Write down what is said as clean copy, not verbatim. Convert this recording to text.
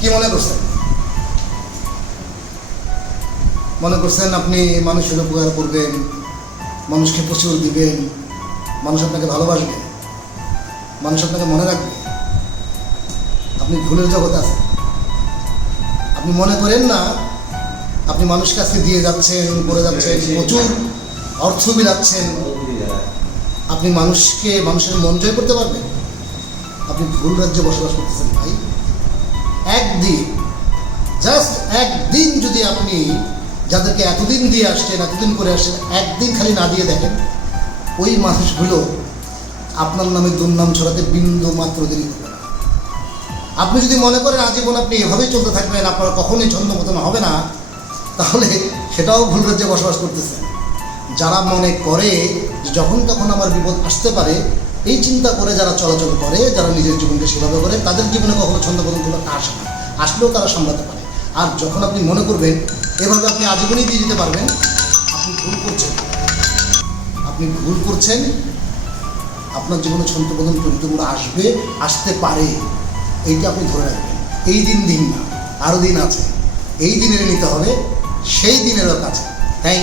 কি মনে করছেন? মনে করছেন আপনি মানুষের উপকার করবেন, মানুষকে প্রচুর দিবেন, মানুষ আপনাকে ভালোবাসবে, মানুষ আপনাকে মনে রাখবে? আপনি ভুলের জগতে আছেন। আপনি মনে করেন না আপনি মানুষকে আজকে দিয়ে যাচ্ছেন, করে যাচ্ছেন, প্রচুর অর্থ বিলাচ্ছেন, আপনি মানুষের মন জয় করতে পারবেন? আপনি ভুল রাজ্যে বসবাস করতেছেন ভাই। একদিন, জাস্ট একদিন যদি আপনি যাদেরকে এতদিন দিয়ে আসছেন, এতদিন করে আসছেন, একদিন খালি না দিয়ে দেখেন, ওই মানুষগুলো আপনার নামে দুর্নাম ছড়াতে বিন্দু মাত্র দেরি করবে না। আপনি যদি মনে করেন আজীবন আপনি এভাবেই চলতে থাকবেন, আপনার কখনোই ছন্দপতন হবে না, তাহলে সেটাও ভুল রাজ্যে বসবাস করতেছেন। যারা মনে করে যখন তখন আমার বিপদ আসতে পারে, এই চিন্তা করে যারা চলাচল করে, যারা নিজের জীবনকে সেভাবে করে, তাদের জীবনে কখনো ছন্দপতনগুলো আসে না, আসলেও তারা সামলাতে পারে। আর যখন আপনি মনে করবেন এভাবে আপনি আজীবনই দিয়ে যেতে পারবেন, আপনি ভুল করছেন। আপনি ভুল করছেন। আপনার জীবনে ছন্দপতন চরিত্রগুলো আসবে, আসতে পারে, এইটা আপনি ধরে রাখবেন। এই দিন না, আরও দিন আছে। এই দিনের নিতে হবে, সেই দিনেরও কাছে। থ্যাংক